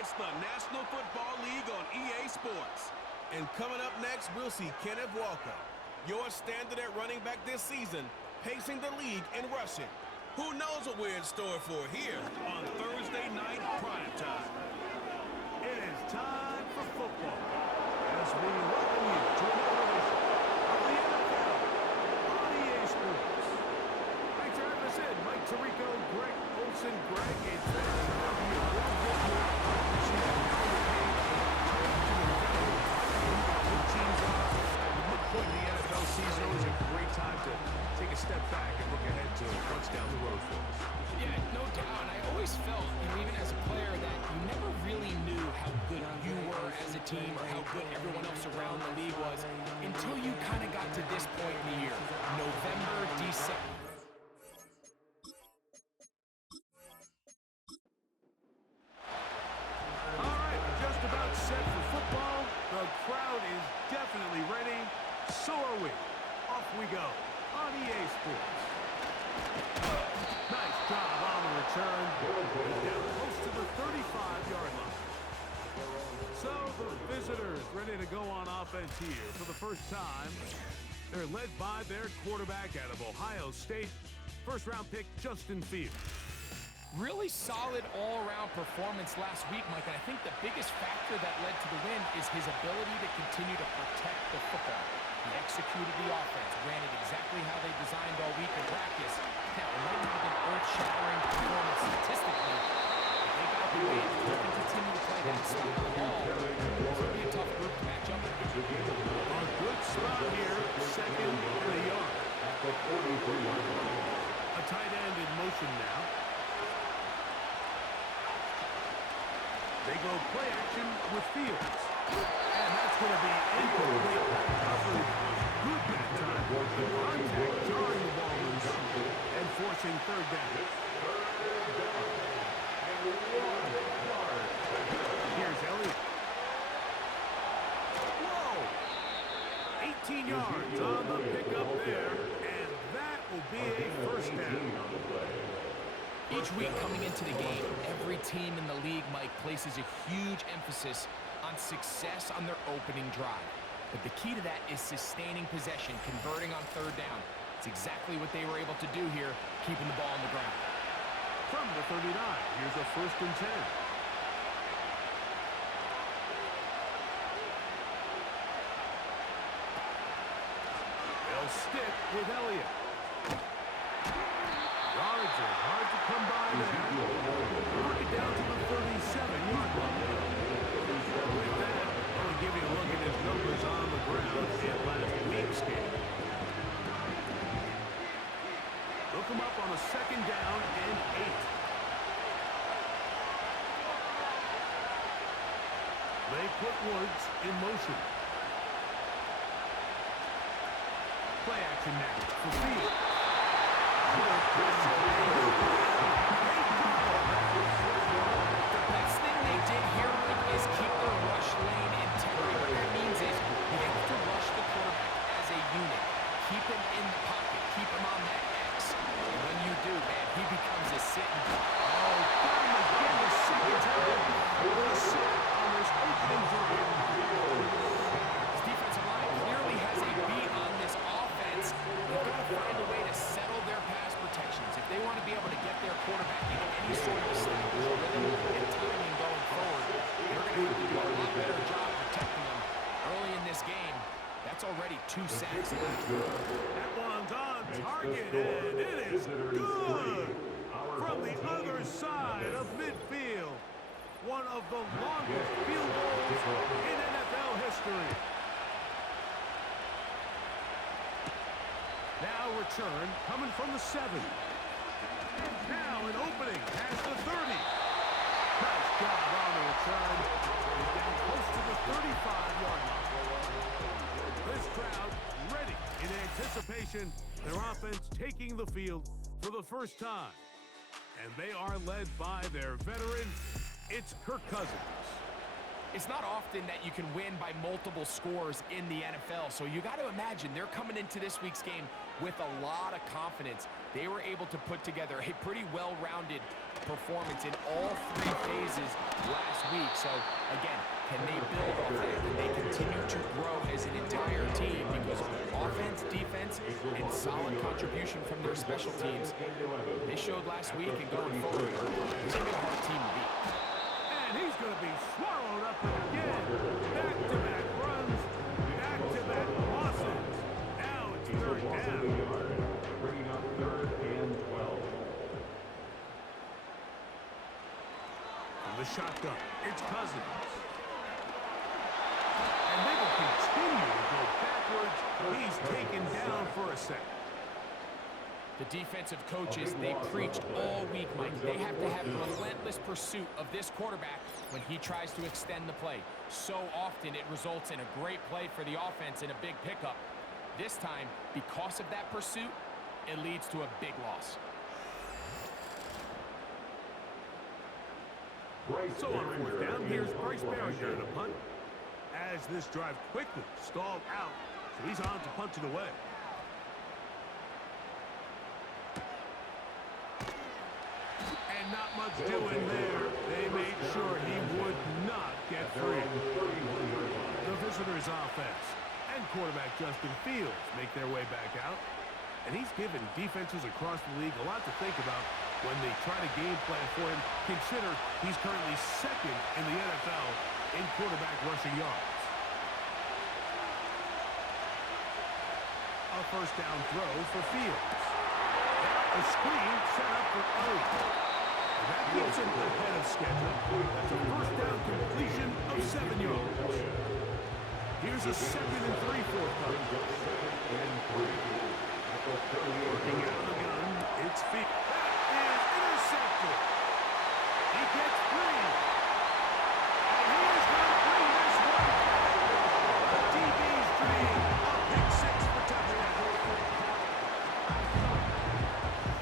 It's the National Football League on EA Sports. And coming up next, we'll see Kenneth Walker, your standard at running back this season, pacing the league in rushing. Who knows what we're in store for here on Thursday Night Primetime. It is time for football as we welcome you to another edition of the NFL on EA Sports. Thanks for having us in. Mike Tirico, Greg Olsen, Greg. It's midpoint in the NFL season, always a great time to take a step back and look ahead to what's down the road for us. Yeah, no doubt. I always felt, even as a player, that you never really knew how good you were as a team or how good everyone else around the league was until you kind of got to this point in the year, November, December. All right, just about set for football. The crowd is definitely ready. So are we. Off we go on EA Sports. Nice job on the return. Down close to the 35-yard line. So the visitors ready to go on offense here for the first time. They're led by their quarterback out of Ohio State, first-round pick Justin Fields. Really solid all-around performance last week, Mike, and I think the biggest factor that led to the win is his ability to continue to protect the football. He executed the offense, ran it exactly how they designed all week in practice. Now, it might not have been earth-shattering performance statistically, but they got the win. They can continue to play that side of the ball. It's going to be a tough group to match up with. A good spot here, second and a yard. A tight end in motion now. They go play action with Fields. And that's going to be incomplete. Good that time. The contact jarring the ball loose and forcing third down. Here's Elliott. Whoa! 18 yards on the pickup there. And that will be a first down. Each week coming into the game, every team in the league, Mike, places a huge emphasis on success on their opening drive. But the key to that is sustaining possession, converting on third down. It's exactly what they were able to do here, keeping the ball on the ground. From the 39, here's a 1st and 10. They'll stick with Elliott. Yards are hard to come by there. Work it down to the 37-yard line. With that, I'll give you a look at his numbers on the ground in last week's game. Look him up on a 2nd down and 8. They put Woods in motion. Play action now for Fields. The best thing they did here, Mike, is keep their rush lane integrity. What that means is you have to rush the quarterback as a unit. Keep him in the pocket. Keep him on that X. And when you do, man, he becomes a sitting duck. Oh, down again the second time. With a sack on this opening drive. His defensive line clearly has a beat on this offense. They've got to find a way to settle their pass protections. If they want to be able to get their quarterback into any sort of established rhythm and timing going forward, they're going to have to do a lot better job protecting them early in this game. That's already 2 sacks left. That one's on target, and it is good. From the other side of midfield. One of the longest field goals in NFL history. Now return coming from the 7. Now an opening past the 30. Nice job on the return. He's down close to the 35-yard line. This crowd ready in anticipation. Their offense taking the field for the first time. And they are led by their veteran. It's Kirk Cousins. It's not often that you can win by multiple scores in the NFL, so you got to imagine they're coming into this week's game with a lot of confidence. They were able to put together a pretty well-rounded performance in all three phases last week. So, again, can they build off that? Can they continue to grow as an entire team? Because offense, defense, and solid contribution from their special teams, they showed last week and going forward, it's going to be a hard team to beat. And he's going to be swallowed up again. Back-to-back runs, back-to-back losses. Now it's third down. Bringing up 3rd and 12. From the shotgun, it's Cousins. And they will continue to go backwards. He's taken down for a second. The defensive coaches, they preached all week, Mike. They have to have relentless pursuit of this quarterback when he tries to extend the play. So often it results in a great play for the offense and a big pickup. This time, because of that pursuit, it leads to a big loss. So on 4th down, here's Bryce Barringer to punt. As this drive quickly stalled out, so he's on to punt it away. And not much doing there. They made sure he would not get free. The visitors' offense and quarterback Justin Fields make their way back out. And he's given defenses across the league a lot to think about when they try to game plan for him. Consider he's currently 2nd in the NFL in quarterback rushing yards. A first down throw for Fields. Now a screen set up for Oak. That gets him ahead of schedule. That's a first down completion of 7 yards. Here's a 2nd and 3 for Oak. Working out of the gun, it's Fields. That is intercepted. He gets free. And he is going to bring this one back. The DB's dream. A pick 6 for touchdown.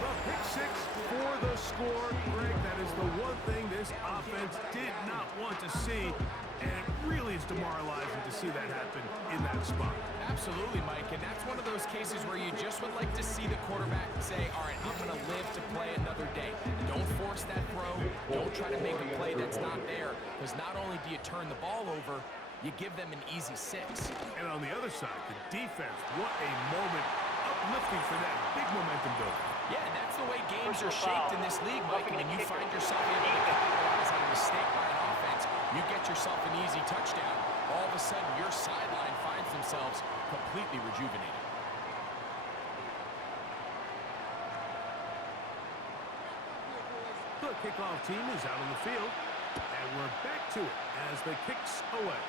The pick 6 for the score. Greg, that is the one thing this offense did not want to see. And it really is demoralizing to see that happen in that spot. Absolutely, Mike, and that's one of those cases where you just would like to see the quarterback say, all right, I'm going to live to play another day. Don't force that throw. Don't try to make a play that's not there, because not only do you turn the ball over, you give them an easy 6. And on the other side, the defense, what a moment, uplifting for them. Big momentum building. Yeah, and that's the way games are shaped in this league, Mike, and when you find yourself able to capitalize on a mistake by an offense, you get yourself an easy touchdown. All of a sudden, your sideline finds themselves completely rejuvenated. The kickoff team is out on the field, and we're back to it as the kicks away.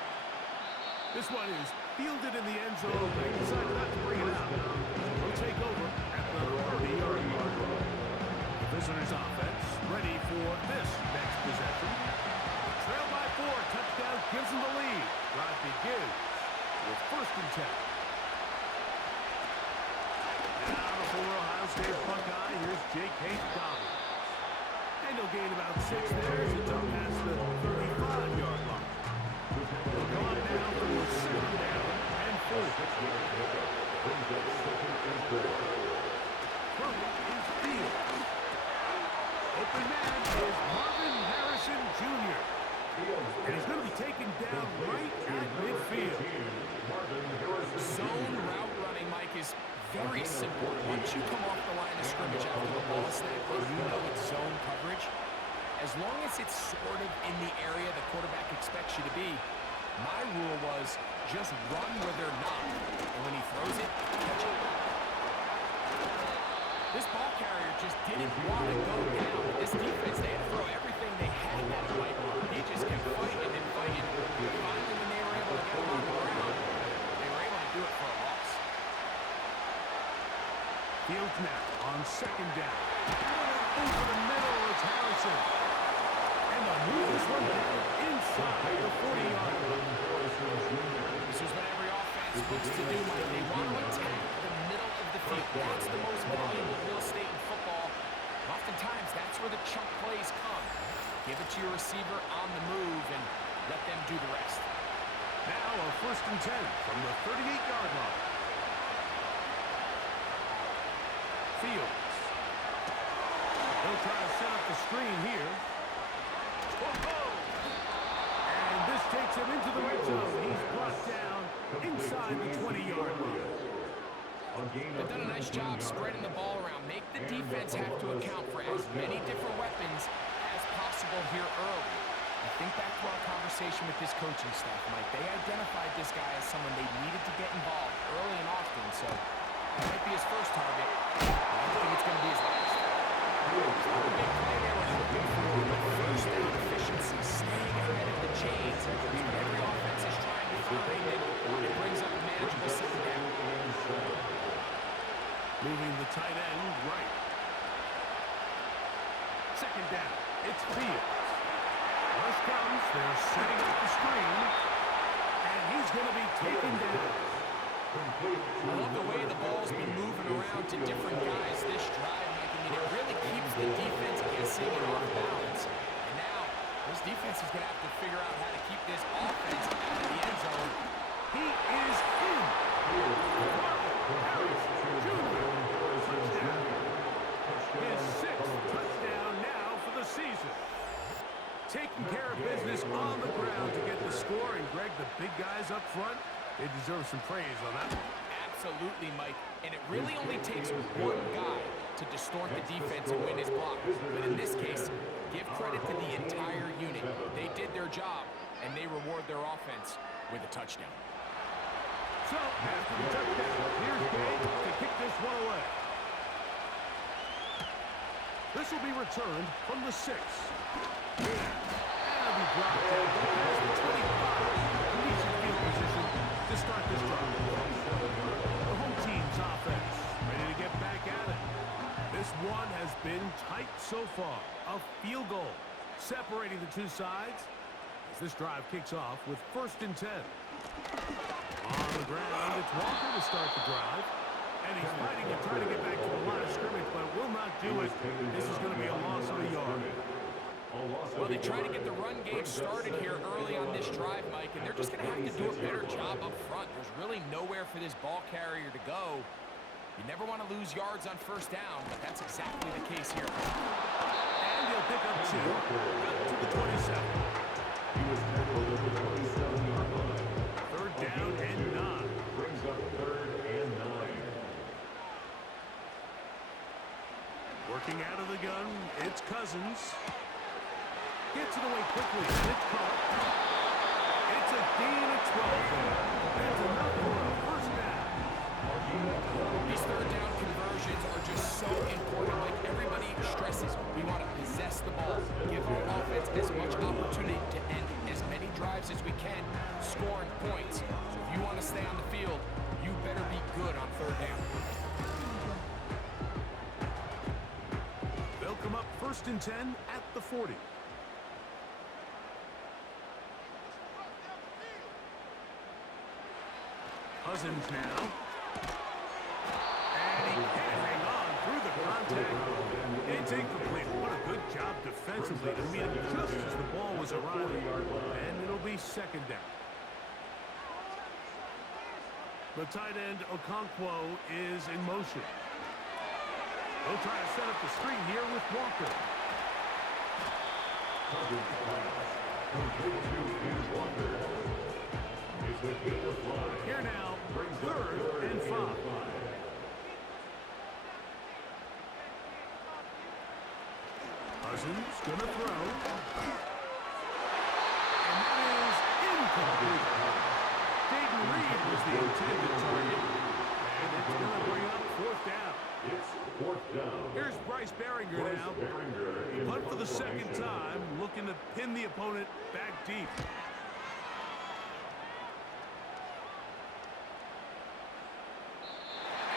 This one is fielded in the end zone. They decided not to bring it out. They'll take over at the 30-yard line. The visitors' offense ready for this next possession. Trail by 4, touchdown gives them the lead. Drive begins with 1st and 10. Now for Ohio State Buckeye, here's Jake Hayes-Dobbins. And he'll gain about 6 there as it's up past the 35-yard line. They'll go on down for 2nd down and 4. Throwing is Fields. Open man is Marvin Harrison Jr. And he's going to be taken down right at midfield. Zone route running, Mike, is very simple. Once you come off the line of scrimmage after the ball snap, you know it's zone coverage. As long as it's sort of in the area the quarterback expects you to be, my rule was just run where they're not. And when he throws it, catch it. This ball carrier just didn't want to go down. This defense, they had to throw everything they had at him, Mike. He just kept fighting and fighting. Finally, when they were able to get him on the ground, they were able to do it for a loss. Fields now on 2nd down. Over the middle, it's Harrison. And they'll move this one down inside the 40-yard line. This is what every offense looks to do, Mike. They want to attack the middle of the field. That's the most valuable real estate in football. Oftentimes, that's where the chunk plays come. Give it to your receiver on the move, and let them do the rest. Now a 1st and 10 from the 38-yard line. Fields. They'll try to set up the screen here. And this takes him into the red zone. He's brought down inside the 20-yard line. They've done a nice job spreading the ball around. Make the defense have to account for as many different weapons as possible here early. I think back to our conversation with this coaching staff, Mike. They identified this guy as someone they needed to get involved early and often, so it might be his first target. I don't think it's going to be his last. It's not the big play they were hoping for, but first down efficiency, staying ahead of the chains. That's what every offense is trying to find, and it brings up a manageable second down. Moving the tight end right. Second down. It's Fields. Rush comes. They're setting up the screen. And he's going to be taken down. I love the way the ball's been moving around to different guys this drive, Mike. I mean, it really keeps the defense guessing and off balance. And now, this defense is going to have to figure out how to keep this offense out of the end zone. He is in. Harris Jr. Touchdown. His 6th touchdown now for the season. Taking care of business on the ground to get the score. And, Greg, the big guys up front, they deserve some praise on that one. Absolutely, Mike. And it really only takes one guy to distort the defense and win his block. But in this case, give credit to the entire unit. They did their job, and they reward their offense with a touchdown. So, after the touchdown, here's Dave to kick this one away. This will be returned from the 6. And it'll be dropped down past the 25. Decent field position to start this drive. The home team's offense ready to get back at it. This one has been tight so far. A field goal separating the two sides as this drive kicks off with 1st and 10. On the ground, it's Walker to start the drive. And he's fighting and trying to get back to the line of scrimmage, but will not do it. This is going to be a loss of a yard. Well, they try to get the run game started here early on this drive, Mike, and they're just going to have to do a better job up front. There's really nowhere for this ball carrier to go. You never want to lose yards on 1st down, but that's exactly the case here. And he'll pick up 2 up to the 27. He was tackled at the 27-yard line. 3rd down and 9. Brings up 3rd and 9. Working out of the gun, it's Cousins. Gets it away quickly, and it's caught. It's a gain of 12. That's enough for a 1st down. These 3rd down conversions are just so important. Like everybody stresses, we want to possess the ball, give our offense as much opportunity to end as many drives as we can, scoring points. So if you want to stay on the field, you better be good on 3rd down. They'll come up 1st and 10 at the 40. Cousins now. And he can't hang on through the contact. It's incomplete. What a good job defensively to meet him just as the ball was arriving. And it'll be 2nd down. The tight end, Okonkwo, is in motion. They'll try to set up the screen here with Walker. Here now, 3rd and 5. Cousins gonna throw. And that is incomplete. Dayton Reed was the intended target. And it's gonna bring up 4th down. It's 4th down. Here's Bryce Behringer now. He punt for the 2nd time, looking to pin the opponent back deep.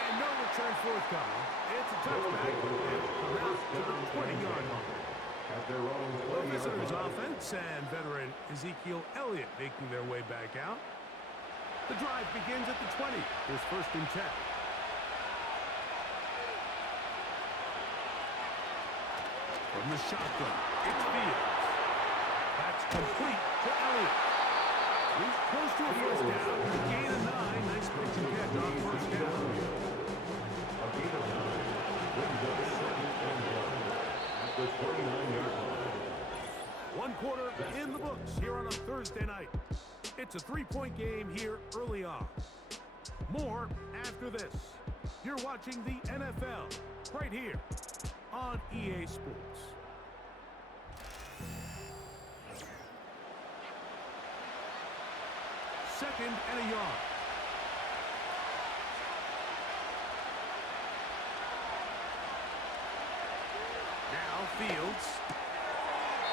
And no return forthcoming. It's a touchback. And out to the 20-yard line. At their own The visitors' offense and veteran Ezekiel Elliott making their way back out. The drive begins at the 20. Here's 1st and 10. From the shotgun, it's Fields. That's complete to Elliott. He's close to a first down. A gain of 9. Nice pitch and catch on first down. A gain of 9 brings up 2nd and 1 at the 29-yard line. One quarter in the books here on a Thursday night. It's a 3-point game here early on. More after this. You're watching the NFL right here on EA Sports. Second and a yard. Now Fields.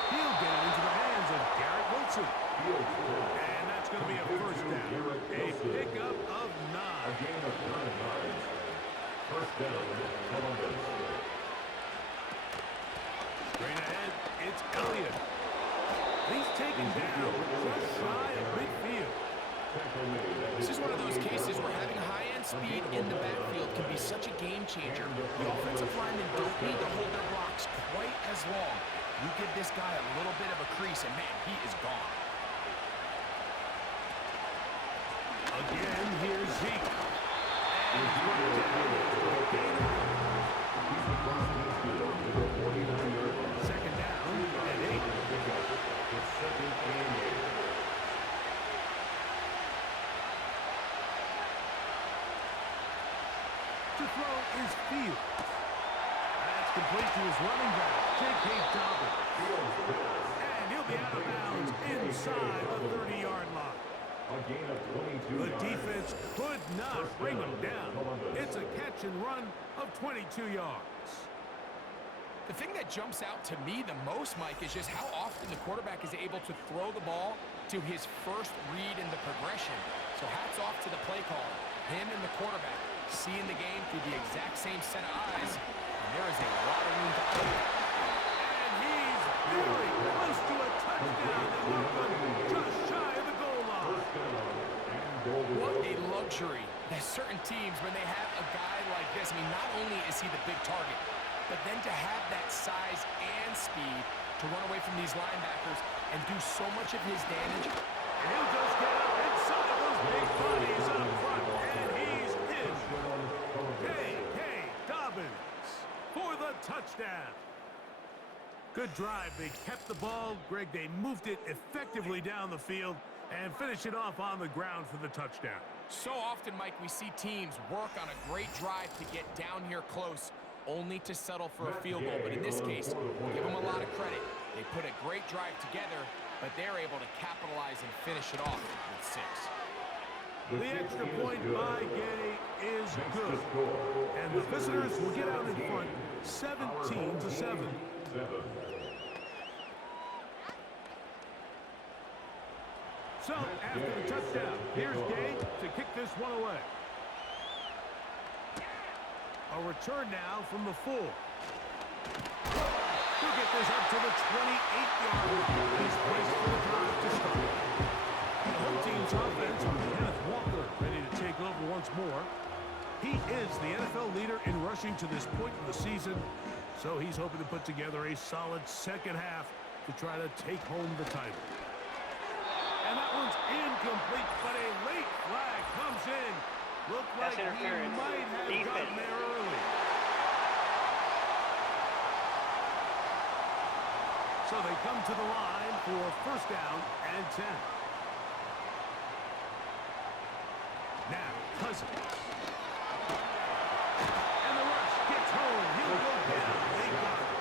He'll get it into the hands of Garrett Wilson. And that's going to be a first down. A pickup of 9. A gain of 9 yards. First down, Columbus. Straight ahead, it's Elliott. He's taken down just shy of midfield. This is one of those cases where having high-end speed in the backfield can be such a game changer. The offensive linemen don't need to hold their blocks quite as long. You give this guy a little bit of a crease, and man, he is gone. Again, here's Zeke. And he's brought down for a gain of 1. Second down and 8. It's 2nd and 8. To throw is Fields. That's complete to his running back, J.K. Dobbins. And he'll be out of bounds inside the 30-yard line. A gain of 22 The yards. defense could not bring him down. It's a catch and run of 22 yards. The thing that jumps out to me the most, Mike, is just how often the quarterback is able to throw the ball to his first read in the progression. So hats off to the play caller. Him and the quarterback seeing the game through the exact same set of eyes. And there is a lot of room to operate. And he's very close to a touchdown. They mark him just shy of the goal line. What a luxury that certain teams, when they have a guy like this, I mean, not only is he the big target, but then to have that size and speed to run away from these linebackers and do so much of his damage. And he'll just get up inside those big bodies up front. And he's in. J.K. Dobbins for the touchdown. Good drive. They kept the ball. Greg, they moved it effectively down the field and finished it off on the ground for the touchdown. So often, Mike, we see teams work on a great drive to get down here close, only to settle for a field goal. But in this case, give them a lot of credit. They put a great drive together, but they're able to capitalize and finish it off with 6. The extra point by Gay is good. And the visitors will get out in front 17-7. So, after the touchdown, here's Gay to kick this one away. A return now from the 4. He'll get this up to the 28-yard line. Nice place for the drive to start. The home team's offense with Kenneth Walker ready to take over once more. He is the NFL leader in rushing to this point in the season, so he's hoping to put together a solid second half to try to take home the title. And that one's incomplete, but a late flag comes in. Looked like he might have gotten there early. So they come to the line for first down and 10. Now, Cousins. And the rush gets home. He'll go down. They got it.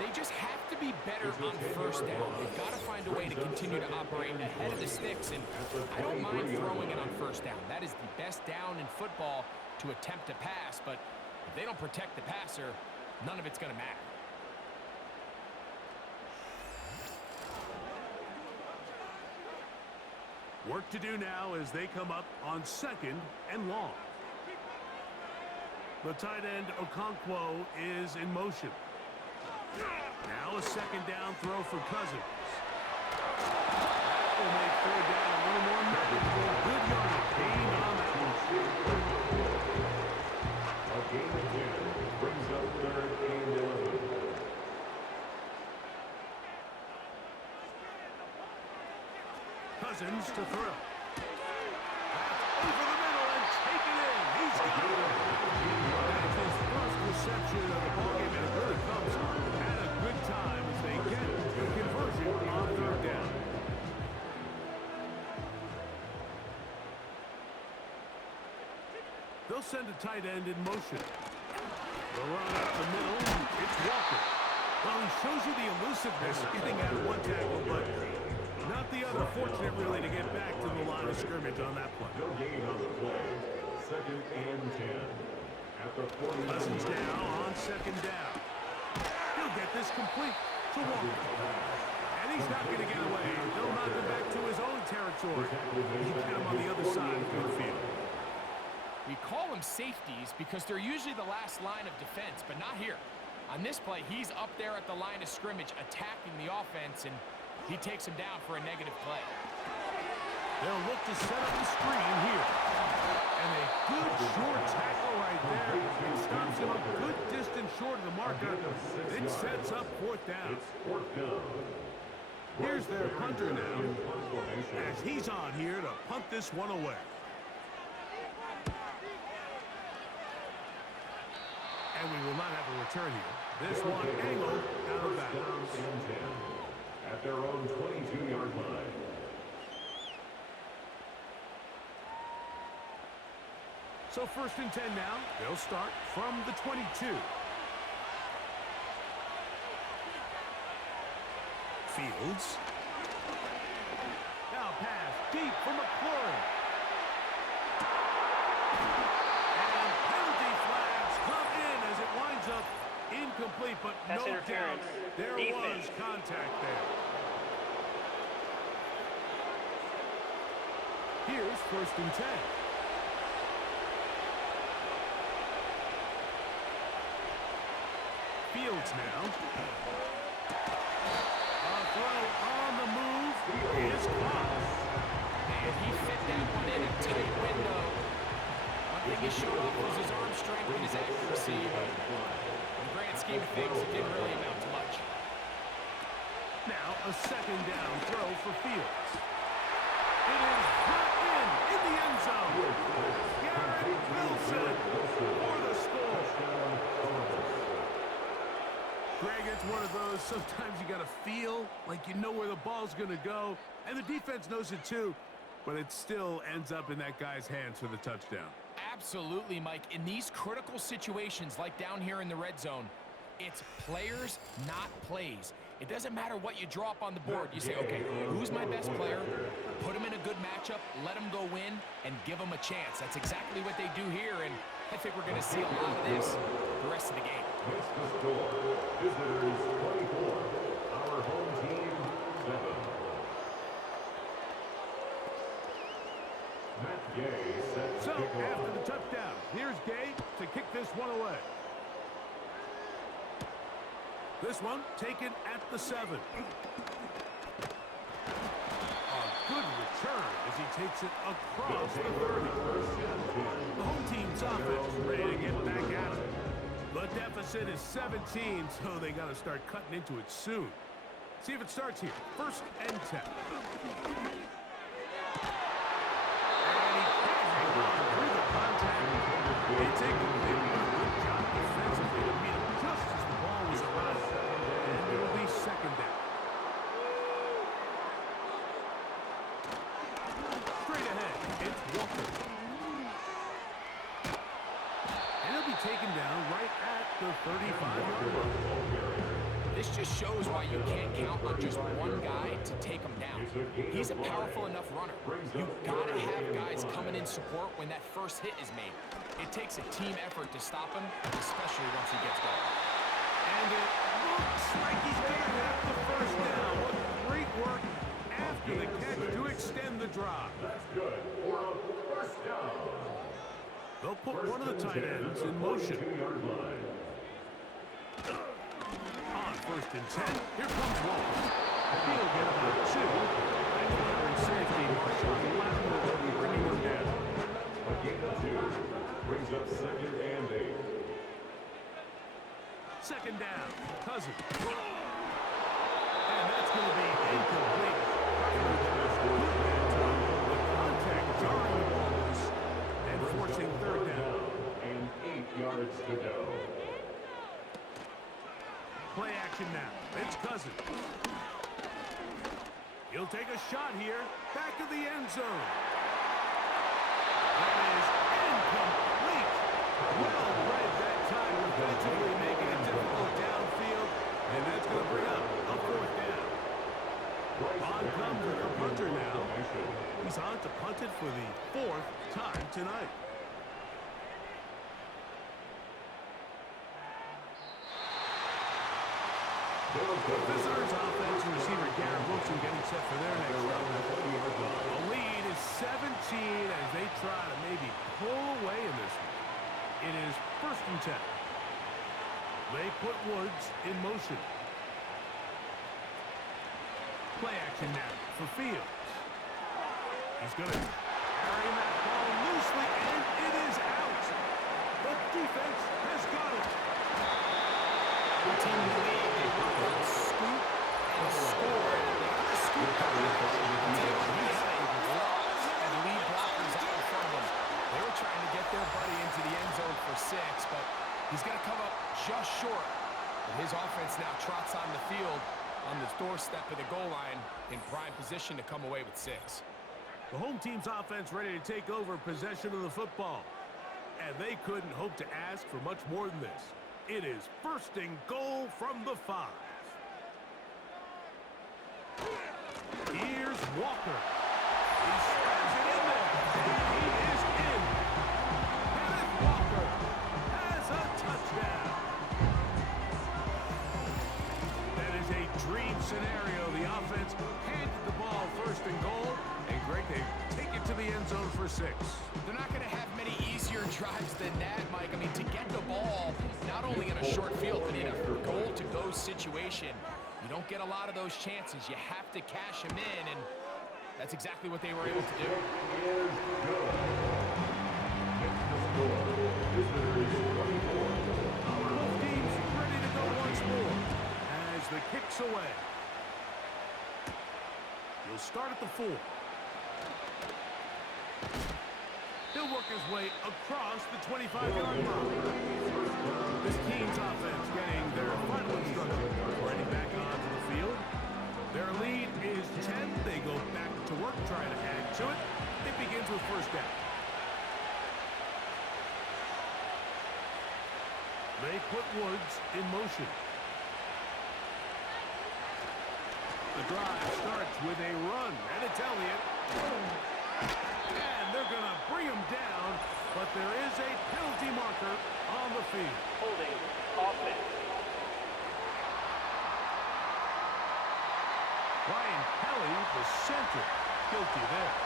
They just have to be better on first down. They've got to find a way to continue to operate ahead of the sticks, and I don't mind throwing it on first down. That is the best down in football to attempt to pass, but if they don't protect the passer, none of it's going to matter. Work to do now as they come up on second and long. The tight end Okonkwo is in motion. Now a second down throw for Cousins. That will make third down a little more manageable. Good yardage gain on that one. A gain again brings up 3rd and 11. Cousins to throw. That's over the middle and taken in. He's got it. That's his first reception of the ballgame, and it really comes at a good time as they get the conversion on third down. They'll send a tight end in motion. The run up the middle. It's Walker. Well, he shows you the elusiveness getting out of one tackle, but not the other. Fortunate, really, to get back to the line of scrimmage on that play. No gain on the play. 2nd and 10. After 40 Cousins now on 2nd down. He'll get this complete to Walker. And he's not going to get away. They'll knock him back to his own territory. He'll get him on the other side of midfield. We call them safeties because they're usually the last line of defense, but not here. On this play, he's up there at the line of scrimmage attacking the offense, and he takes him down for a negative play. They'll look to set up the screen here. And a good short tackle right there. It stops him a good distance short of the marker. It sets up 4th down. It's 4th down. Here's their punter now, as he's on here to punt this one away. And we will not have a return here. This one angled out of bounds. At their own 22-yard line. So 1st and 10 now. They'll start from the 22. Fields. Now pass deep for McLaurin. And penalty flags come in as it winds up incomplete, but no doubt there was contact there. Here's 1st and 10. Fields now. A throw on the move is caught. And he fit that one in a tight window. One thing he showed off was his arm strength and his accuracy, but in the grand scheme of things, it didn't really amount to much. Now a 2nd down throw for Fields. It is brought in the end zone. Garrett Wilson for the score. Greg, it's one of those, sometimes you got to feel like you know where the ball's going to go, and the defense knows it too, but it still ends up in that guy's hands for the touchdown. Absolutely, Mike. In these critical situations, like down here in the red zone, it's players, not plays. It doesn't matter what you draw up on the board. You say, okay, who's my best player? Put him in a good matchup, let him go win, and give him a chance. That's exactly what they do here, and I think we're going to see a lot of this the rest of the game. Makes the score. Visitors 24. Our home team 7. Matt Gay sets So, kickoff. after the touchdown, here's Gay to kick this one away. This one taken at the 7. A good return as he takes it across the 30. The home team's offense ready to get back at it. The deficit is 17, so they got to start cutting into it soon. See if it starts here. 1st and 10. And he can't hang on through the contact. It's incomplete. Good job defensively to beat him just as the ball was arriving. And it'll be 2nd down. Straight ahead, it's Walker. And he'll be taken down right at the 35-yard line. This just shows why you can't count on just one guy to take him down. He's a powerful enough runner. You've got to have guys coming in support when that first hit is made. It takes a team effort to stop him, especially once he gets going. And it looks like he's going to have the 1st down. What great work after the catch to extend the drive. That's good for a 1st down. They'll put one of the tight ends in motion. 2-yard line. On 1st and 10, here comes Walker. He'll get about 2. And clearing safety, Marshawn Lattimore bringing him down. A gain of 2 brings up 2nd and 8. 2nd down, Cousins. And that's going to be incomplete. Good action now. It's Cousins. He'll take a shot here. Back of the end zone. That is incomplete. Well read that time, defensively making it difficult downfield. And that's going to bring up a fourth down. On comes the punter now. He's on to punt it for the fourth time tonight. The visitors' offensive receiver Garrett Wilson getting set for their next run. The lead is 17 as they try to maybe pull away in this one. It is 1st and 10. They put Woods in motion. Play action now for Fields. He's going to carry that ball loosely, and it is out. The defense has got it. The team in the league, they work on scoop and score. They got the scoop covered. And the lead blockers out in front of them. They were trying to get their buddy into the end zone for 6, but he's going to come up just short. And his offense now trots on the field on the doorstep of the goal line in prime position to come away with 6. The home team's offense ready to take over possession of the football. And they couldn't hope to ask for much more than this. It is 1st and goal from the 5. Here's Walker. He slams it in there. And he is in. Kenneth Walker has a touchdown. That is a dream scenario. The offense handed the ball 1st and goal. And Greg, they take it to the end zone for 6. They're not going to have many easier drives than that, Mike. I mean, to get the ball, not only in a short field, but in a goal-to-go situation, you don't get a lot of those chances. You have to cash them in, and that's exactly what they were able to do. Both teams ready to go once more as the kick's away. He'll start at the 4. He'll work his way across the 25-yard line. This team's offense getting their final instruction. Running back onto the field. Their lead is 10. They go back to work, trying to add to it. It begins with 1st down. They put Woods in motion. The drive starts with a run, and it's Elliott. And they're going to bring him down, but there is a penalty marker on the field. Holding offense. Ryan Kelly, the center, guilty there.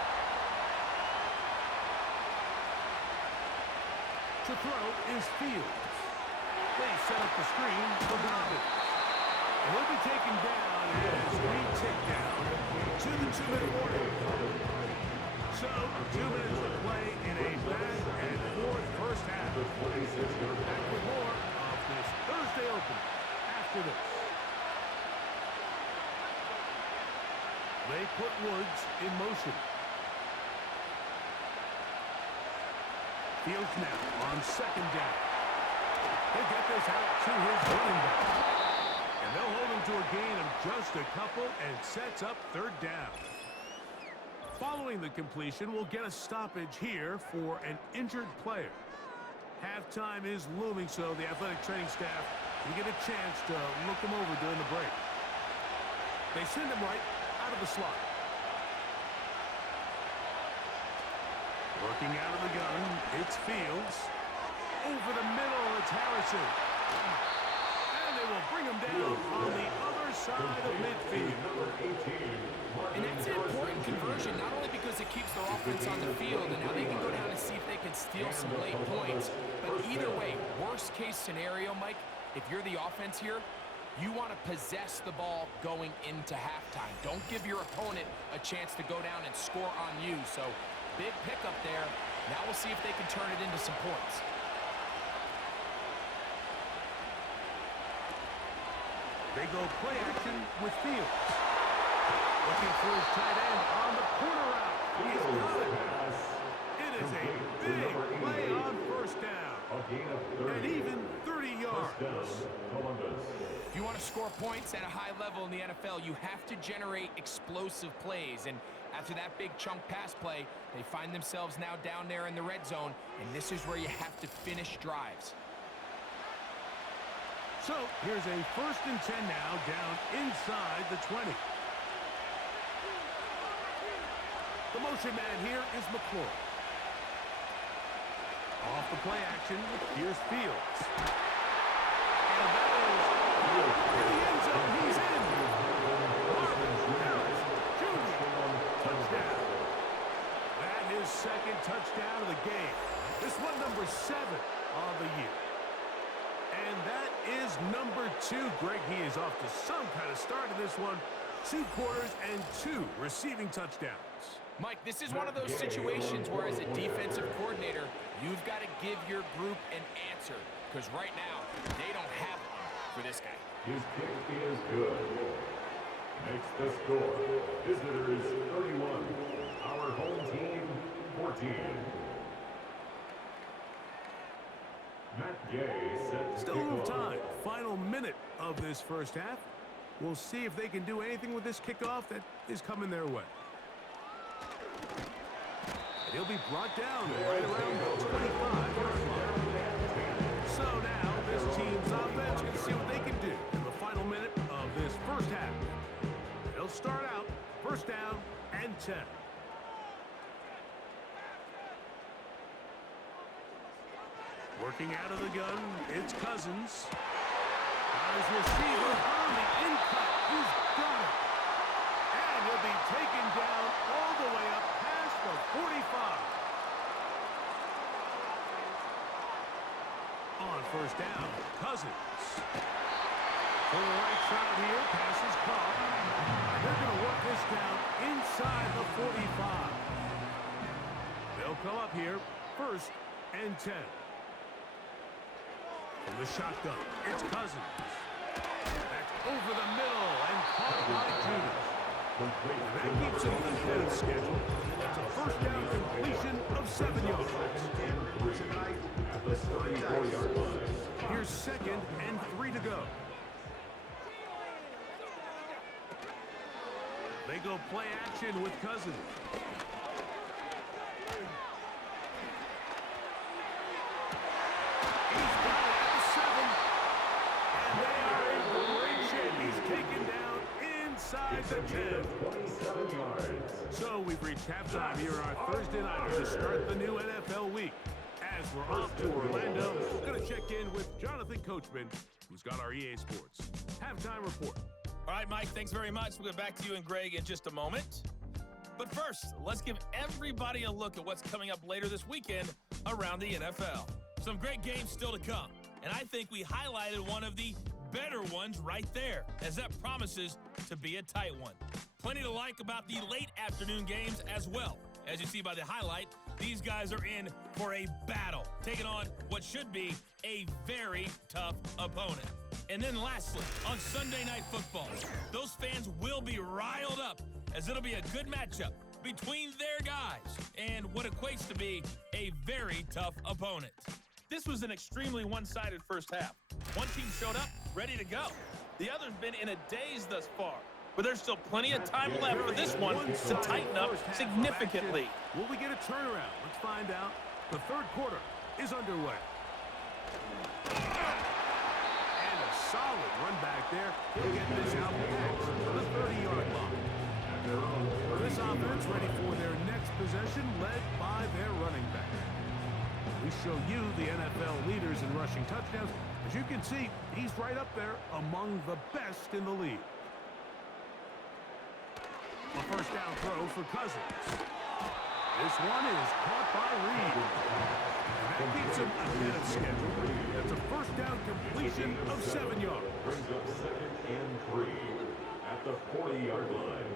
To throw is Fields. They set up the screen for Dobbins. And he'll be taken down as we tick down to the 2-minute warning. So, 2 minutes to play in a back-and-forth first half. Back with more of this Thursday opener after this. They put Woods in motion. Fields now on 2nd down. He'll get this out to his running back. And they'll hold him to a gain of just a couple and sets up 3rd down. Following the completion, we'll get a stoppage here for an injured player. Halftime is looming, so the athletic training staff will get a chance to look him over during the break. They send him right out of the slot. Working out of the gun, it's Fields. Over the middle, it's Harrison. And they will bring him down on the other side of midfield. And that's an important conversion, not only because it keeps their offense on the field, and now they can go down and see if they can steal some late points. But either way, worst case scenario, Mike, if you're the offense here, you want to possess the ball going into halftime. Don't give your opponent a chance to go down and score on you. So big pickup there. Now we'll see if they can turn it into some points. They go play action with Fields. Looking for his tight end on the corner route. He's got it. It That is a big play on first down. A gain of 30. And even 30 yards. First down, Columbus. If you want to score points at a high level in the NFL, you have to generate explosive plays. And after that big chunk pass play, they find themselves now down there in the red zone, and this is where you have to finish drives. So here's a 1st and 10 now, down inside the 20. The motion man here is McClure. Off the play action, here's Fields. And that is in the end zone, he's in. Marvin Harris Jr. Touchdown. That is 2nd touchdown of the game. This one number 7 of the year. And that is number 2. Greg, he is off to some kind of start in this one. 2 quarters and 2 receiving touchdowns. Mike, this is one of those situations where as a defensive coordinator, you've got to give your group an answer. Because right now, they don't have one for this guy. His kick is good. Makes the score. Visitors 31. Our home team 14. Matt Gay set to Still kick a little off. time. Final minute of this first half. We'll see if they can do anything with this kickoff that is coming their way. And he'll be brought down right around the 25-yard line. So now this team's offense can see what they can do in the final minute of this first half. They'll start out 1st down and 10. Working out of the gun, it's Cousins. Got his receiver on the in-cut. He's got it. And he'll be taken down all the way up past the 45. On 1st down, Cousins. For the right side here, pass is caught. And they're going to work this down inside the 45. They'll come up here, 1st and 10. From the shotgun, it's Cousins. That's over the middle and caught by Judas. And that keeps him ahead of schedule. That's a 1st down completion of 7 yards. At the 34-yard line. Here's 2nd and 3 to go. They go play action with Cousins. He's got it at the 7. And they are in great shape. He's taken down inside the 10. 27 yards. So we've reached halftime here on our Thursday night to start the new NFL week. As we're off to Orlando, we're going to check in with Jonathan Coachman, who's got our EA Sports halftime report. All right, Mike, thanks very much. We'll get back to you and Greg in just a moment. But first, let's give everybody a look at what's coming up later this weekend around the NFL. Some great games still to come, and I think we highlighted one of the better ones right there, as that promises to be a tight one. Plenty to like about the late afternoon games as well. As you see by the highlight, these guys are in for a battle, taking on what should be a very tough opponent. And then lastly, on Sunday Night Football, those fans will be riled up as it'll be a good matchup between their guys and what equates to be a very tough opponent. This was an extremely one-sided first half. One team showed up, ready to go. The other's been in a daze thus far. But there's still plenty of time left for this one to tighten up significantly. Will we get a turnaround? Let's find out. The 3rd quarter is underway. And a solid run back there. He'll get this out past the 30-yard line. This offense ready for their next possession, led by their running back. We show you the NFL leaders in rushing touchdowns. As you can see, he's right up there among the best in the league. A 1st down throw for Cousins. This one is caught by Reed. And that keeps him ahead of schedule. That's a 1st down completion of 7 yards. Brings up 2nd and 3 at the 40-yard line.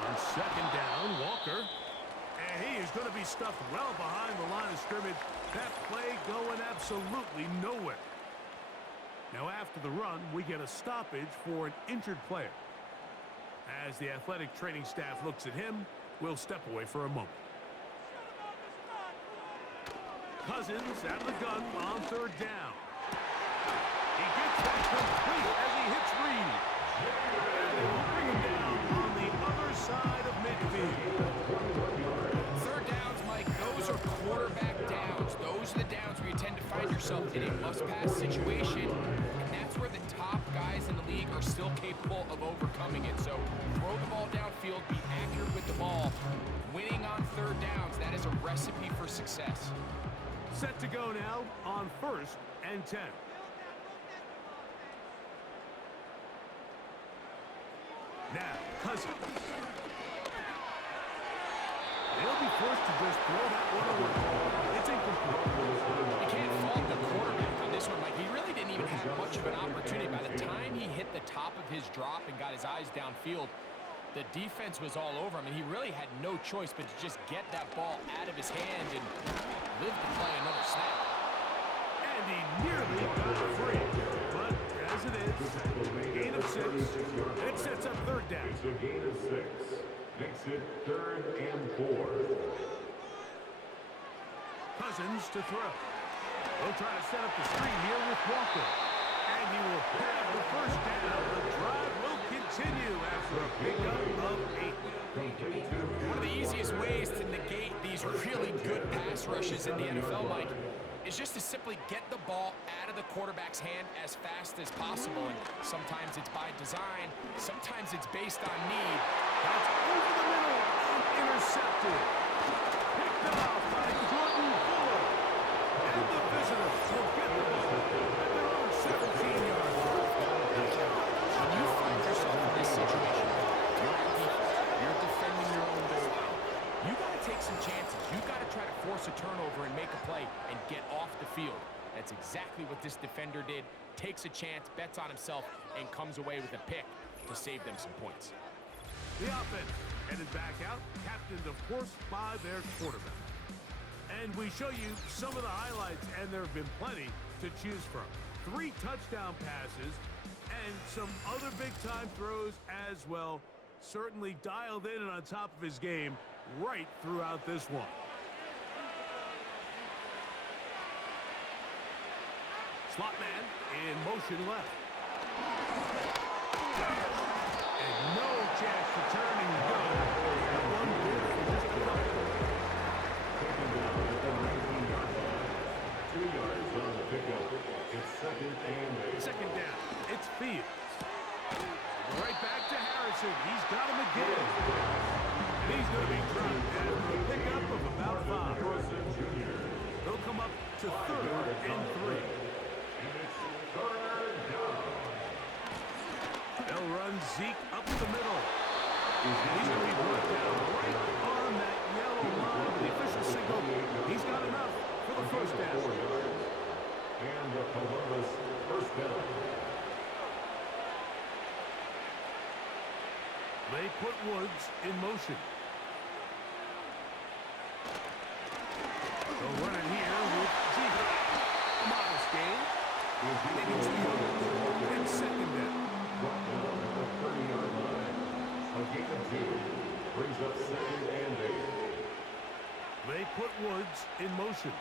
On 2nd down, Walker. And he is going to be stuffed well behind the line of scrimmage. That play going absolutely nowhere. Now, after the run, we get a stoppage for an injured player. As the athletic training staff looks at him, will step away for a moment. Cousins out of the gun on third down. He gets that complete as he hits Reed. And they will bring him down on the other side of midfield. Third downs, Mike, those are quarterback downs. Those are the downs where you tend to find yourself in a must-pass situation, and that's where the top guys in the league are still capable of overcoming it. So throw the ball downfield, be accurate with the ball. Winning on third downs, that is a recipe for success. Set to go now on 1st and 10. Now, Cousins. They'll be forced to just throw that one away. It's incomplete. You can't fault the quarterback on this one, Mike. He really didn't even have much of an opportunity. By the time he hit the top of his drop and got his eyes downfield, the defense was all over him, and he really had no choice but to just get that ball out of his hand and live to play another snap. And he nearly got free. But as it is, gain of 6. It sets up third down. It's a gain of 6. Makes it 3rd and 4. Cousins to throw. They'll try to set up the screen here with Walker. And he will have the first down. The drive will continue after a pickup of 8. One of the easiest ways to negate these really good pass rushes in the NFL, Mike, is just to simply get the ball out of the quarterback's hand as fast as possible. And sometimes it's by design, sometimes it's based on need. That's over the middle and intercepted. Picked off by Jordan Fuller. And the visitors will get the ball at their own 17-yard line. When you find yourself in this situation, you're defending your own goal line. You got to take some chances. You got to try to force a turnover and make a play and get off the field. That's exactly what this defender did. Takes a chance, bets on himself, and comes away with a pick to save them some points. The offense headed back out, captained, of course, by their quarterback. And we show you some of the highlights, and there have been plenty to choose from. 3 touchdown passes and some other big-time throws as well. Certainly dialed in and on top of his game right throughout this one. Slot man in motion left. And no chance to turn and go. That one good for just a couple. Taken down at the 19-yard line. 2 yards on the pickup. It's 2nd and 8. Second down. It's Fields. Right back to Harrison. He's got him again. And he's going to be dropped after a pickup of about 5. They'll come up to 3rd and 3. And it's 3rd down. They'll run Zeke up the middle. He's going to be brought down right on that yellow line. The official signal, he's got enough for the first down. 4 yards. And the Columbus first down. They put Woods in motion. They'll run it here with Zeke. A modest gain. Maybe 2 yards. And second down. Brought down at the 30-yard line. A gain of 2. Brings up 2nd and 8. They put Woods in motion.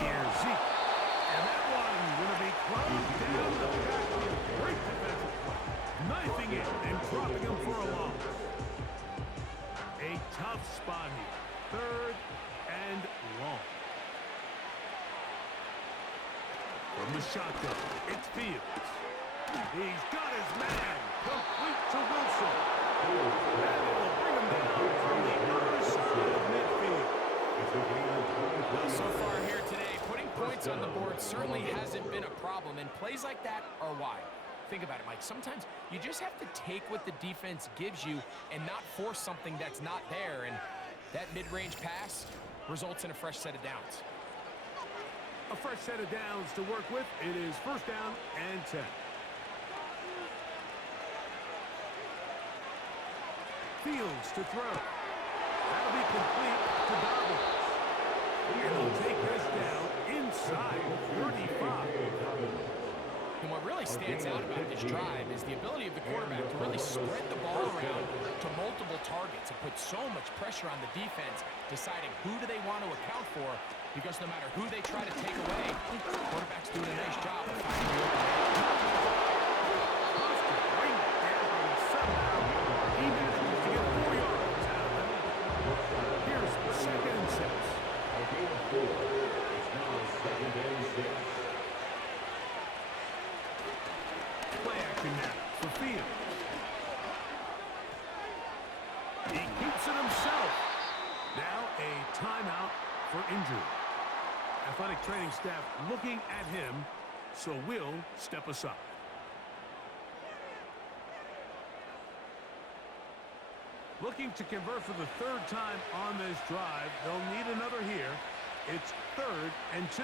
Here's Zeke. And that one going to be closed down the backfield. Great defensive play. Knifing it and dropping him for a loss. A tough spot here. 3rd and long. From the shotgun, it's Fields. He's got his man. Complete to Wilson. And it will bring him down from the other side of midfield. It's a gain of 23. Well, so far here today, putting points on the board certainly hasn't been a problem, and plays like that are why. Think about it, Mike. Sometimes you just have to take what the defense gives you and not force something that's not there, and that mid-range pass results in a fresh set of downs. A fresh set of downs to work with. It is 1st down and 10. Fields to throw. That'll be complete to Dobbins. And he'll take this down inside 35. And what really stands out about this drive is the ability of the quarterback to really spread the ball around to multiple targets and put so much pressure on the defense, deciding who do they want to account for, because no matter who they try to take away, the quarterback's doing a nice job of finding the open man. He manages to get 4 yards out of them. Here's 2nd and 6. A gain of 4. It's now 2nd and 6. Play action now for Field. He keeps it himself. Now a timeout for injury. Athletic training staff looking at him, so we'll step aside. Looking to convert for the 3rd time on this drive. They'll need another here. It's 3rd and 2.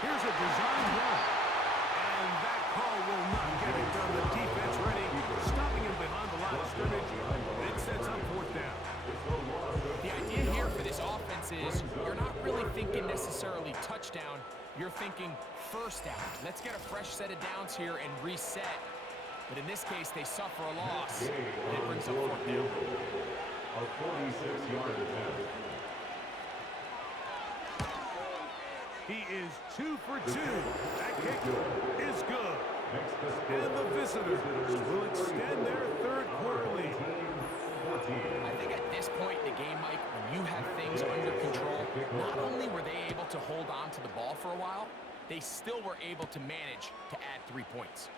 Here's a design run. And that call will not get it done. The defense ready, stopping him behind the line of scrimmage. It sets up 4th down. The idea here for this offense is you're not really thinking necessarily touchdown. You're thinking 1st down. Let's get a fresh set of downs here and reset. But in this case, they suffer a loss, and it brings up 4th down. A 46-yard attempt. He is 2 for 2. That kick is good. And the visitors will extend their 3rd quarter lead. I think at this point in the game, Mike, when you have things under control, not only were they able to hold on to the ball for a while, they still were able to manage to add 3 points.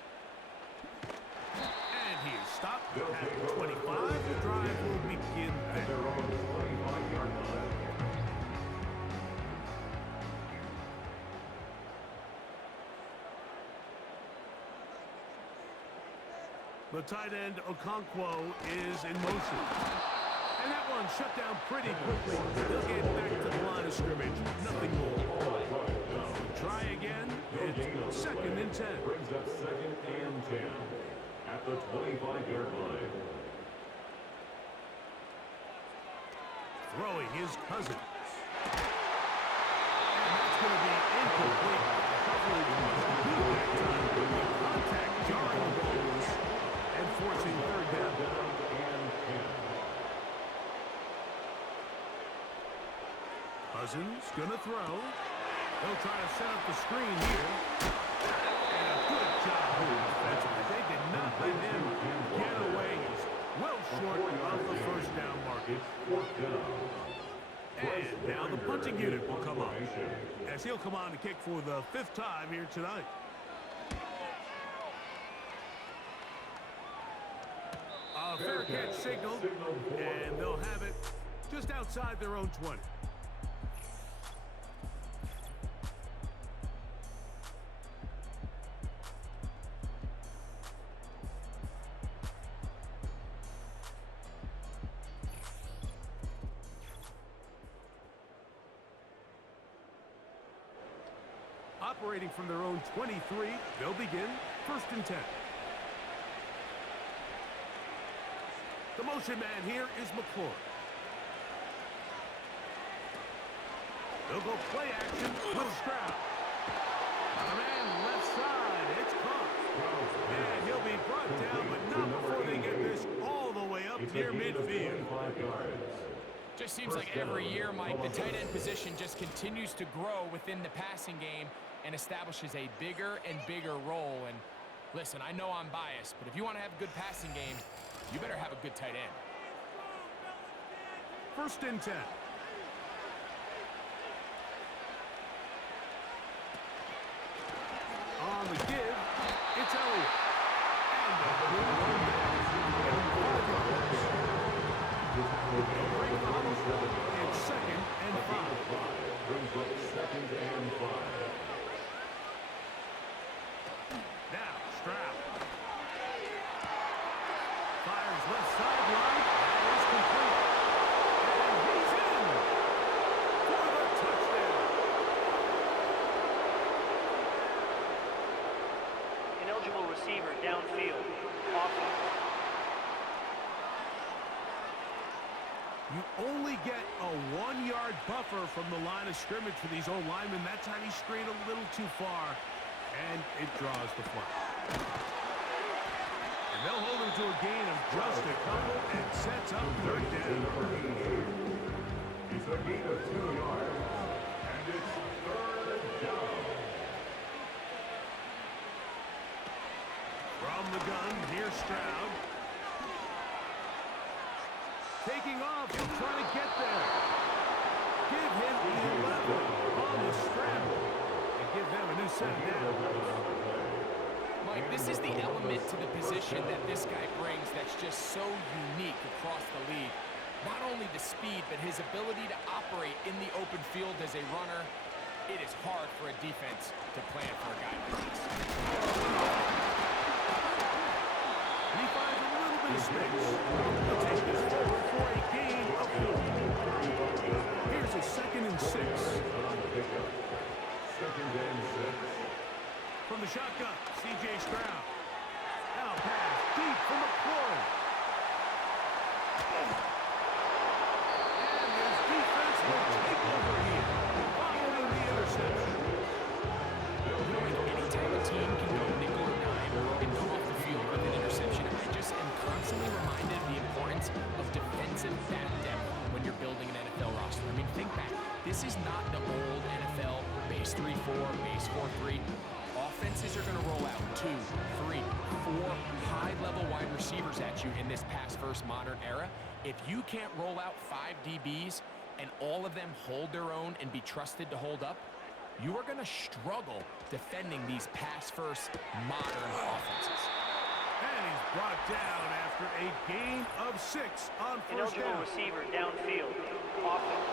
And he is stopped at 25. The drive will begin At their there. own 25-yard line. The tight end, Okonkwo, is in motion. And that one shut down pretty quickly. He'll get back to the line of scrimmage. Nothing more. Try again. It's 2nd and 10. Brings up 2nd and 10 at the 25-yard line. Throwing his Cousins. And that's going to be incomplete. Coverage was good that time. The contact jarring the balls and forcing 3rd down. And 10. Cousins going to throw. They'll try to set up the screen here. And a good job defensively. They did not let him get away. He's well short of the 1st down market. It's 4th down. And now the punting unit will come on, as he'll come on to kick for the 5th time here tonight. A fair catch signal, and they'll have it just outside their own 20. Operating from their own 23, they'll begin 1st and 10. The motion man here is McClure. They'll go play action with Stroud. On a man left side, it's caught. And he'll be brought down, but not before they get this all the way up near midfield. Just seems like every year, Mike, the tight end position just continues to grow within the passing game and establishes a bigger and bigger role. And listen, I know I'm biased, but if you want to have a good passing game, you better have a good tight end. 1st and 10. On the give, it's Elliott. And a good run there. And 5 yards. Break the huddle. It's 2nd and 5. Brings up 2nd and 5. Now, Stroud. Fires left sideline. That is complete. And he's in for the touchdown. Ineligible receiver downfield. Offense. You only get a 1-yard buffer from the line of scrimmage for these old linemen. That time he strayed a little too far, and it draws the flag. And they'll hold him to a gain of just a couple and sets up third down. It's a gain of 2 yards, and it's third down. From the gun, here's Stroud. Taking off, he'll try to get there. Give him 11 on the scramble. And give them a new set of downs. Mike, this is the element to the position that this guy brings that's just so unique across the league. Not only the speed, but his ability to operate in the open field as a runner. It is hard for a defense to plan for a guy like this. He finds a little bit of space. He'll take this forward for a gain of 4. Here's a 2nd and 6. Second and 6. From the shotgun, C.J. Stroud. Now pass deep for McLaurin. And his defense will take over here, following the interception. Anytime a team can go nickel or dime and come off the field with an interception, I just am constantly reminded of the importance of defensive back depth when you're building an NFL roster. I mean, think back. This is not the old NFL base 3-4, base 4-3. Offenses are going to roll out 2, 3, 4 high-level wide receivers at you in this pass-first modern era. If you can't roll out 5 DBs and all of them hold their own and be trusted to hold up, you are going to struggle defending these pass-first modern offenses. And he's brought down after a gain of 6 on first Ineligible down. receiver downfield. Offense.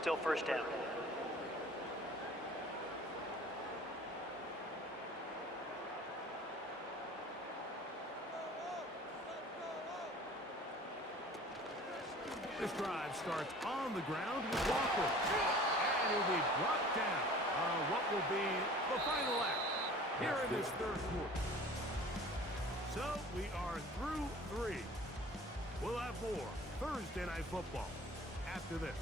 Still first down. This drive starts on the ground with Walker. And he'll be brought down on what will be the final act here in this third quarter. So we are through 3. We'll have more Thursday Night Football after this.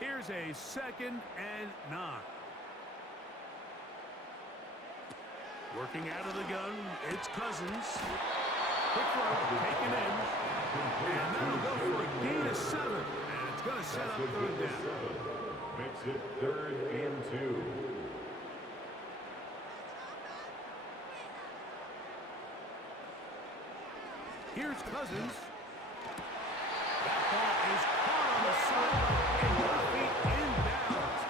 Here's a 2nd and 9. Working out of the gun, it's Cousins. Quick throw, taken in. And that'll go for a gain of 7. And it's going to set up third down. Makes it 3rd and 2. Here's Cousins. That ball is caught on the sideline and 1 feet inbounds.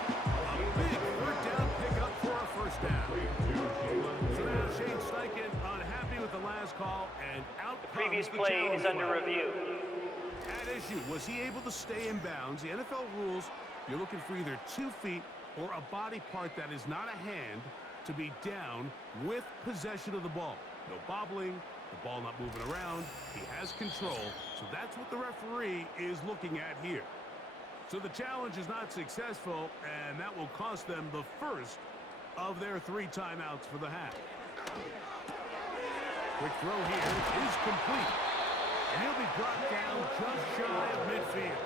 A big third down pickup for a first down. So now Shane Steichen unhappy with the last call, and out comes Previous the play is challenge under flag. review. At issue, was he able to stay in bounds? The NFL rules, you're looking for either 2 feet or a body part that is not a hand to be down with possession of the ball. No bobbling, the ball not moving around. He has control, so that's what the referee is looking at here. So the challenge is not successful, and that will cost them the first of their 3 timeouts for the half. Quick throw here is complete. And he'll be brought down just shy of midfield.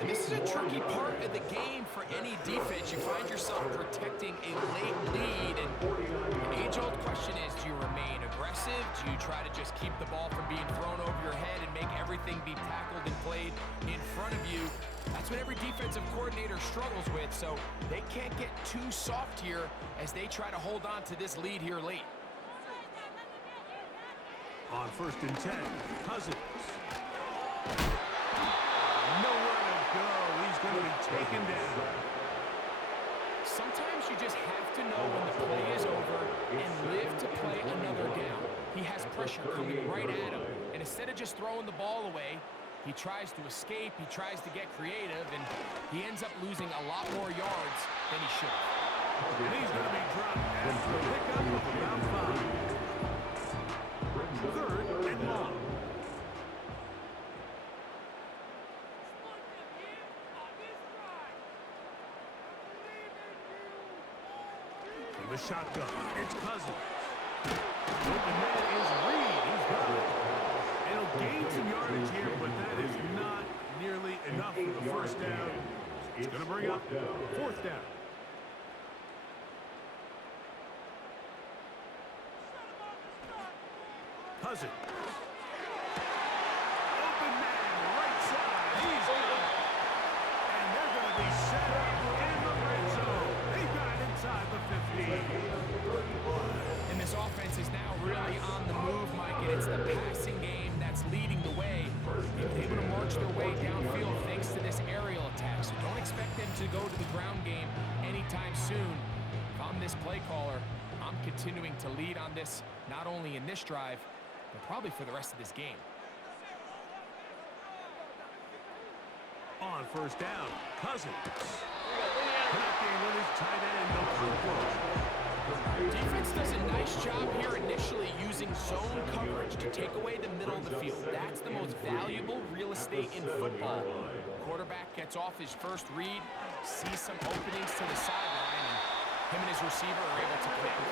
And this is a tricky part of the game for any defense. You find yourself protecting a late lead, and the age-old question is, do you remain aggressive? Do you try to just keep the ball from being thrown over your head and make everything be tackled and played in front of you? That's what every defensive coordinator struggles with, so they can't get too soft here as they try to hold on to this lead here late. On 1st and 10, Cousins. Nowhere to go. He's going to be taken down. Sometimes you just have to know when the play is over and live to play another down. He has pressure coming right at him, and instead of just throwing the ball away, he tries to escape, he tries to get creative, and he ends up losing a lot more yards than he should. And he's going to be dropped after a pickup of about 5. 3rd and long. From the shotgun, it's Cousins. Open man is Reed. He's got it. It'll gain some yardage here, but that is not nearly enough for the first down. It's going to bring up 4th down. Cousins. Open man, right side. He's got it. And they're going to be set up in the red zone. They got it inside the 15. And this offense is now really on the move, Mike, and it's the passing game that's leading the way. They've been able to march their way downfield thanks to this aerial attack, so don't expect them to go to the ground game anytime soon. If I'm this play caller, I'm continuing to lead on this, not only in this drive, but probably for the rest of this game. On 1st down, Cousins. Connecting with his tight end, no close. Defense does a nice job here initially using zone coverage to take away the middle of the field. That's the most valuable real estate in football. Quarterback gets off his first read, sees some openings to the sideline, and him and his receiver are able to connect.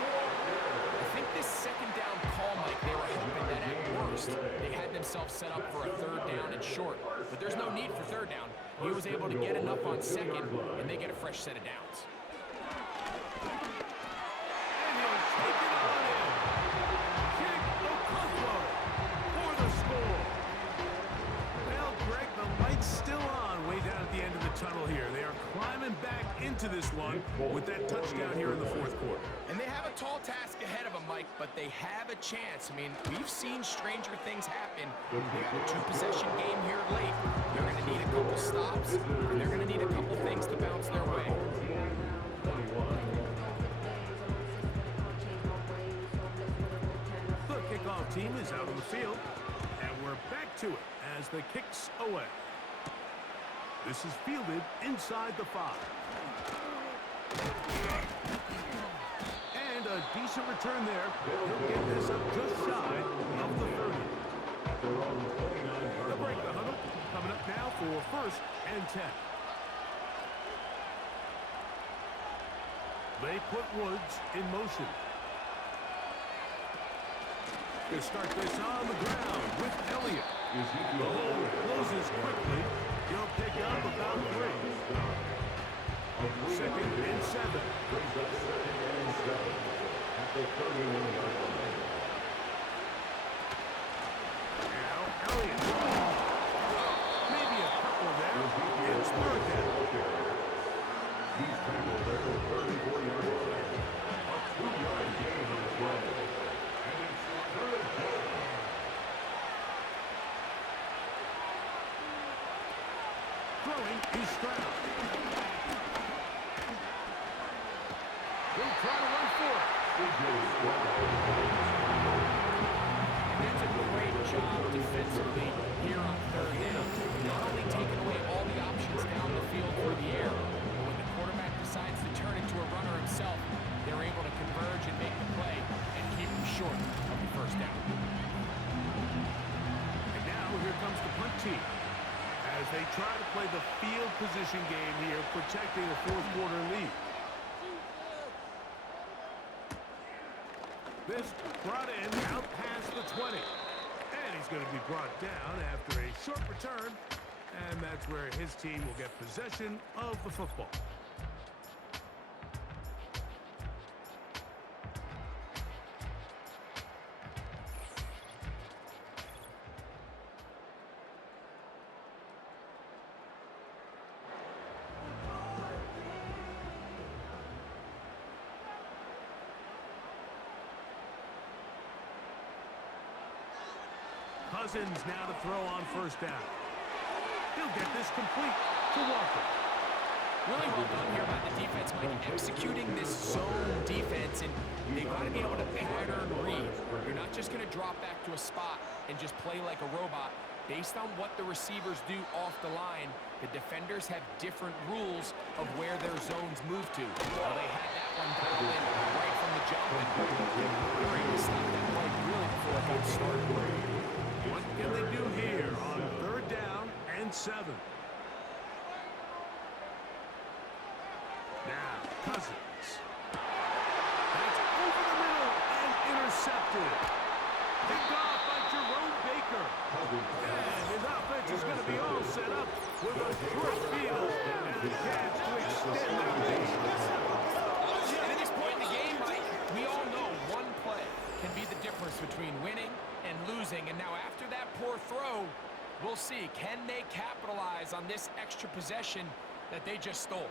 I think this 2nd down call, Mike, they were hoping that at worst they had themselves set up for a 3rd down and short. But there's no need for 3rd down. He was able to get enough on 2nd, and they get a fresh set of downs. Still on way down at the end of the tunnel here. They are climbing back into this one with that touchdown here in the 4th quarter. And they have a tall task ahead of them, Mike, but they have a chance. I mean, we've seen stranger things happen. They got a 2-possession game here late. They're going to need a couple stops, and they're going to need a couple things to bounce their way. The kickoff team is out on the field, and we're back to it as the kick's away. This is fielded inside the 5. And a decent return there. He'll get this up just shy of the 30. They'll break the huddle. Coming up now for 1st and 10. They put Woods in motion. Going to start this on the ground with Elliott. The hole closes quickly. He'll pick up about 3. 2nd and 7. Now Elliott. Maybe a couple there. It's 3rd down. He's tackled there for 34 yards. A 2-yard gain on the play. And it's 3rd down. Throwing is Stroud. He'll try to run for it. And that's a great job defensively here on 3rd down. Not only taking away all the options down the field for the air, but when the quarterback decides to turn into a runner himself, they're able to converge and make the play and keep him short of the 1st down. And now here comes the punt team as they try to play the field position game here, protecting a 4th quarter lead. This brought in out past the 20. And he's going to be brought down after a short return. And that's where his team will get possession of the football. Cousins now to throw on 1st down. He'll get this complete to Walker. Really well done here by the defense, Mike, executing this zone defense, and they've got to be able to pattern read. You're not just going to drop back to a spot and just play like a robot. Based on what the receivers do off the line, the defenders have different rules of where their zones move to. Well, they had that one dialed in right from the jump, and they were able to stop that play really before before it got started. What can they do here on 3rd down and 7? Now, Cousins. That's over the middle and intercepted. Picked off by Jerome Baker. And his offense is going to be all set up with a short field and a chance to extend their lead. And at this point in the game, Mike, we all know one play can be the difference between winning and losing. And now after that poor throw, we'll see, can they capitalize on this extra possession that they just stole?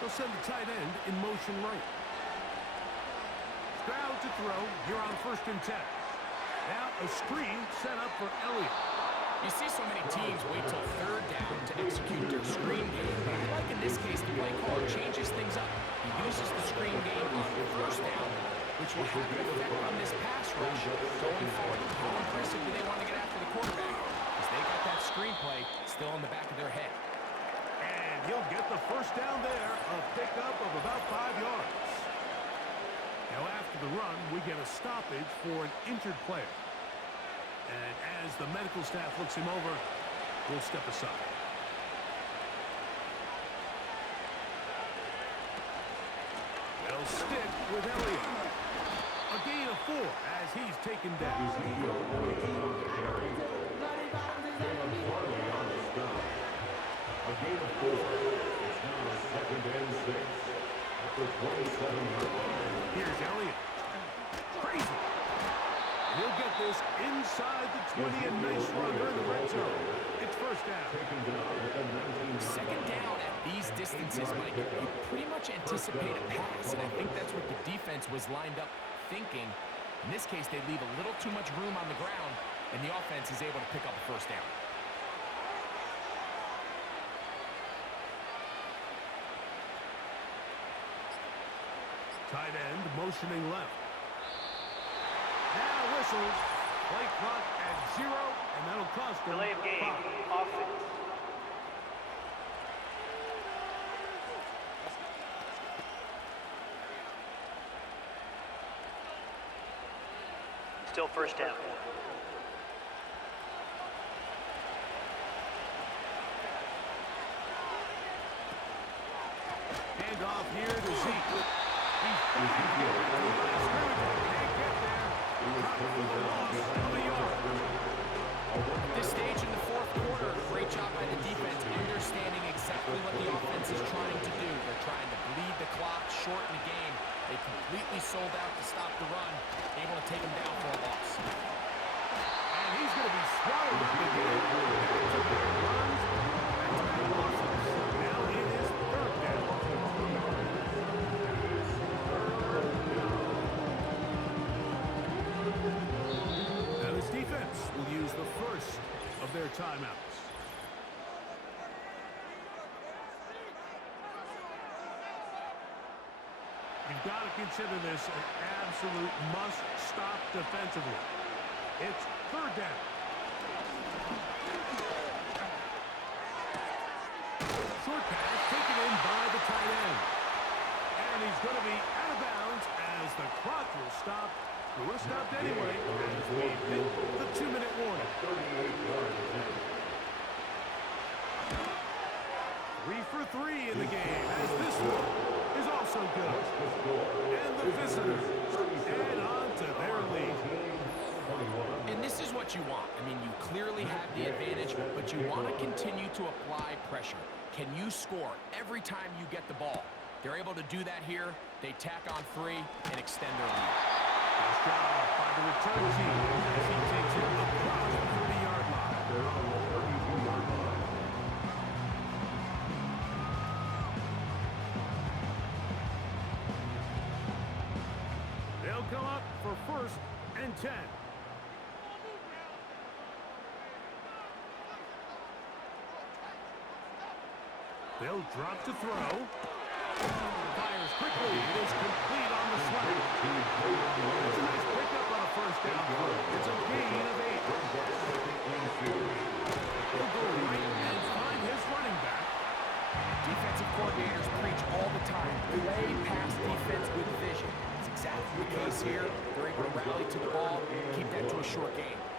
They'll send the tight end in motion right. Stroud to throw here on 1st and 10. Now a screen set up for Elliott. You see so many teams wait till 3rd down to execute their screen game, but I like in this case the play caller changes things up. He uses the screen game on 1st down, which will have an effect on this pass rush going forward. How impressive do they want to get after the quarterback? Because they got that screenplay still in the back of their head. And he'll get the 1st down there, a pickup of about 5 yards. Now after the run, we get a stoppage for an injured player. And as the medical staff looks him over, we'll step aside. They'll stick with Elliott. A gain of 4 as he's taken down. A gain of 4. It's now 2nd and 6. After 27 yards. Here's Elliott. Crazy. He'll get this inside the 20, and nice run in the red zone. It's 1st down. 2nd down at these distances, Mike, you pretty much anticipate a pass, and I think that's what the defense was lined up thinking. In this case, they leave a little too much room on the ground, and the offense is able to pick up a 1st down. Tight end motioning left. Now whistles. Play clock at 0, and that'll cost them Delay of game. 5. Offense. Still 1st down. Hand off here to Zeke. Can't get there. At this stage in the 4th quarter, great job by the defense understanding exactly what the offense is trying to do. They're trying to bleed the clock, shorten the game. They completely sold out to stop the run, able to take him down for a loss. And he's going to be swallowed up again. Runs, back-to-back losses. Now it is 3rd down. Now this defense will use the first of their timeouts. You've got to consider this an absolute must-stop defensively. It's 3rd down. Short pass taken in by the tight end. And he's going to be out of bounds as the clock will stop. It would have stopped anyway as we hit the 2-minute warning. 3 for 3 in the game as this one is also good. And the visitors add on to their lead. And this is what you want. I mean, you clearly have the advantage, but you want to continue to apply pressure. Can you score every time you get the ball? They're able to do that here. They tack on 3 and extend their lead. Nice job by the return team as he takes it across the 30-yard line. They're on the 32-yard line. They'll come up for 1st and 10. They'll drop to throw. Fires quickly. It is complete on the slot. That's a nice pickup on a first down throw. It's a gain of 8. He'll go right and find his running back. Defensive coordinators preach all the time, play pass defense with vision. That's exactly the case here. They're able to rally to the ball, keep that to a short game.